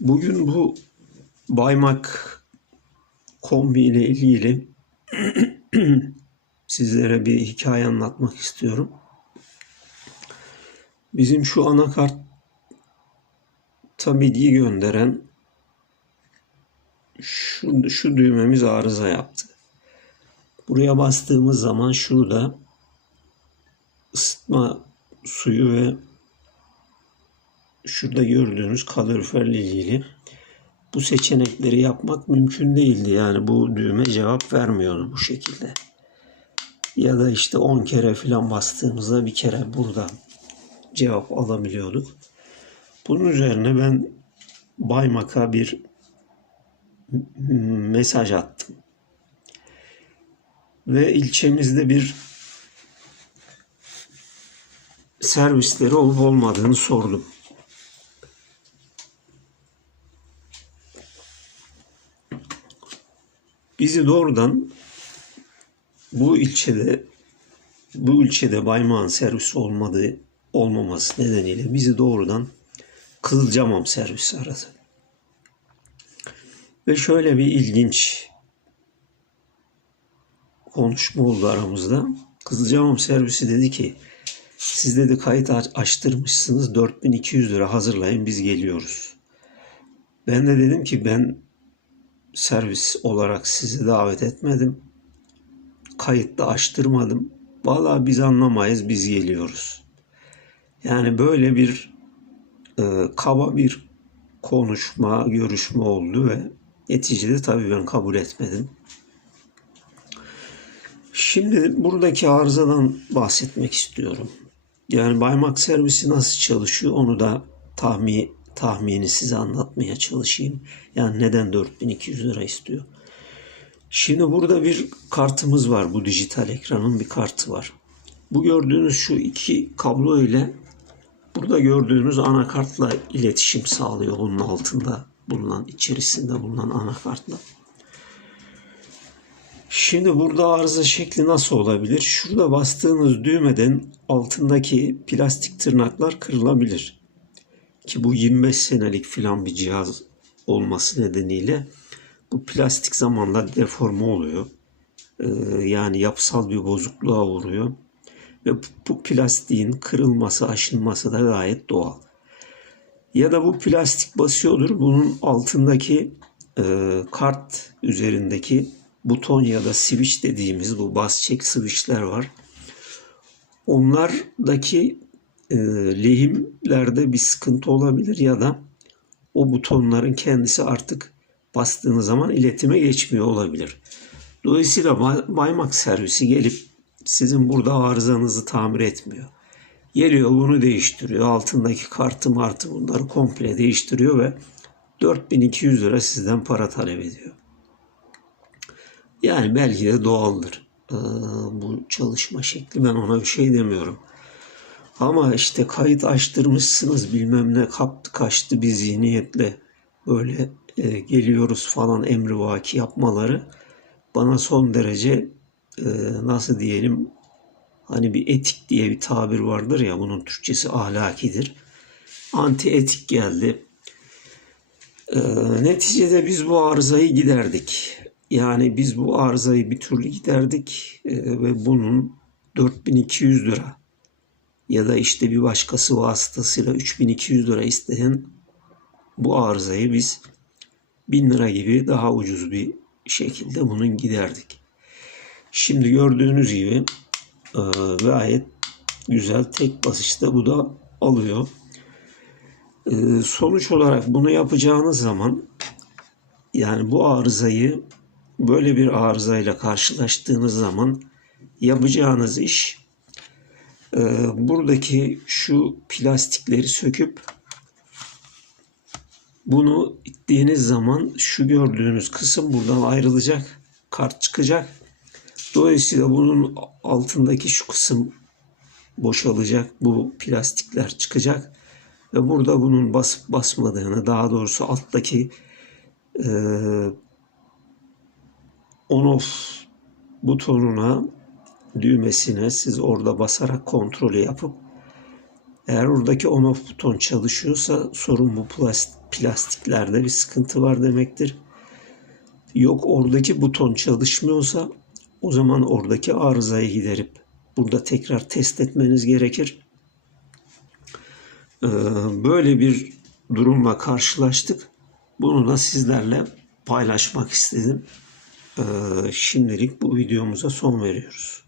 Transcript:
Bugün bu Baymak kombi ile ilgili sizlere bir hikaye anlatmak istiyorum. Bizim şu anakarta bilgi gönderen şu düğmemiz arıza yaptı. Buraya bastığımız zaman şurada ısıtma suyu ve şurada gördüğünüz kaloriferle ilgili bu seçenekleri yapmak mümkün değildi. Yani bu düğme cevap vermiyordu bu şekilde. Ya da işte 10 kere falan bastığımızda bir kere burada cevap alabiliyorduk. Bunun üzerine ben Baymak'a bir mesaj attım. Ve ilçemizde bir servisleri olup olmadığını sordum. Bizi doğrudan bu ilçede Baymak'ın servis olmaması nedeniyle bizi doğrudan Kızılcamam servisi aradı. Ve şöyle bir ilginç konuşma oldu aramızda. Kızılcamam servisi dedi ki, siz dedi kayıt açtırmışsınız, 4200 lira hazırlayın, biz geliyoruz. Ben de dedim ki ben servis olarak sizi davet etmedim. Kayıtta açtırmadım. Vallahi biz anlamayız, biz geliyoruz. Yani böyle bir kaba bir görüşme oldu ve neticede tabii ben kabul etmedim. Şimdi buradaki arızadan bahsetmek istiyorum. Yani Baymak servisi nasıl çalışıyor onu da tahmini size anlatmaya çalışayım. Yani neden 4200 lira istiyor? Şimdi burada bir kartımız var. Bu dijital ekranın bir kartı var. Bu gördüğünüz şu iki kablo ile burada gördüğünüz anakartla iletişim sağlıyor. Bunun altında bulunan, içerisinde bulunan anakartla. Şimdi burada arıza şekli nasıl olabilir? Şurada bastığınız düğmeden altındaki plastik tırnaklar kırılabilir. Ki bu 25 senelik filan bir cihaz olması nedeniyle bu plastik zamanla deforme oluyor. Yani yapısal bir bozukluğa uğruyor. Ve bu plastiğin kırılması, aşınması da gayet doğal. Ya da bu plastik basıyordur. Bunun altındaki kart üzerindeki buton ya da switch dediğimiz bu bas çek switchler var. Onlardaki lehimlerde bir sıkıntı olabilir ya da o butonların kendisi artık bastığınız zaman iletime geçmiyor olabilir. Dolayısıyla Baymak servisi gelip sizin burada arızanızı tamir etmiyor. Geliyor bunu değiştiriyor. Altındaki kartı bunları komple değiştiriyor ve 4200 lira sizden para talep ediyor. Yani belki de doğaldır bu çalışma şekli. Ben ona bir şey demiyorum. Ama işte kayıt açtırmışsınız bilmem ne kaptı kaçtı bir zihniyetle böyle geliyoruz falan emrivaki yapmaları bana son derece nasıl diyelim, hani bir etik diye bir tabir vardır ya, bunun Türkçesi ahlakidir. Anti etik geldi. Neticede biz bu arızayı giderdik. Yani biz bu arızayı bir türlü giderdik ve bunun 4200 lira ya da işte bir başkası vasıtasıyla 3200 lira isteyen bu arızayı biz 1000 lira gibi daha ucuz bir şekilde bunun giderdik. Şimdi gördüğünüz gibi gayet güzel tek basışta bu da alıyor. Sonuç olarak bunu yapacağınız zaman yani bu arızayı böyle bir arızayla karşılaştığınız zaman yapacağınız iş buradaki şu plastikleri söküp bunu ittiğiniz zaman şu gördüğünüz kısım buradan ayrılacak. Kart çıkacak. Dolayısıyla bunun altındaki şu kısım boşalacak. Bu plastikler çıkacak. Ve burada bunun basıp basmadığını, daha doğrusu alttaki on-off butonuna, düğmesine siz orada basarak kontrolü yapıp Eğer oradaki on-off buton çalışıyorsa sorun bu plastiklerde bir sıkıntı var demektir. Yok oradaki buton çalışmıyorsa o zaman oradaki arızayı giderip burada tekrar test etmeniz gerekir. Böyle bir durumla karşılaştık. Bunu da sizlerle paylaşmak istedim. Şimdilik bu videomuza son veriyoruz.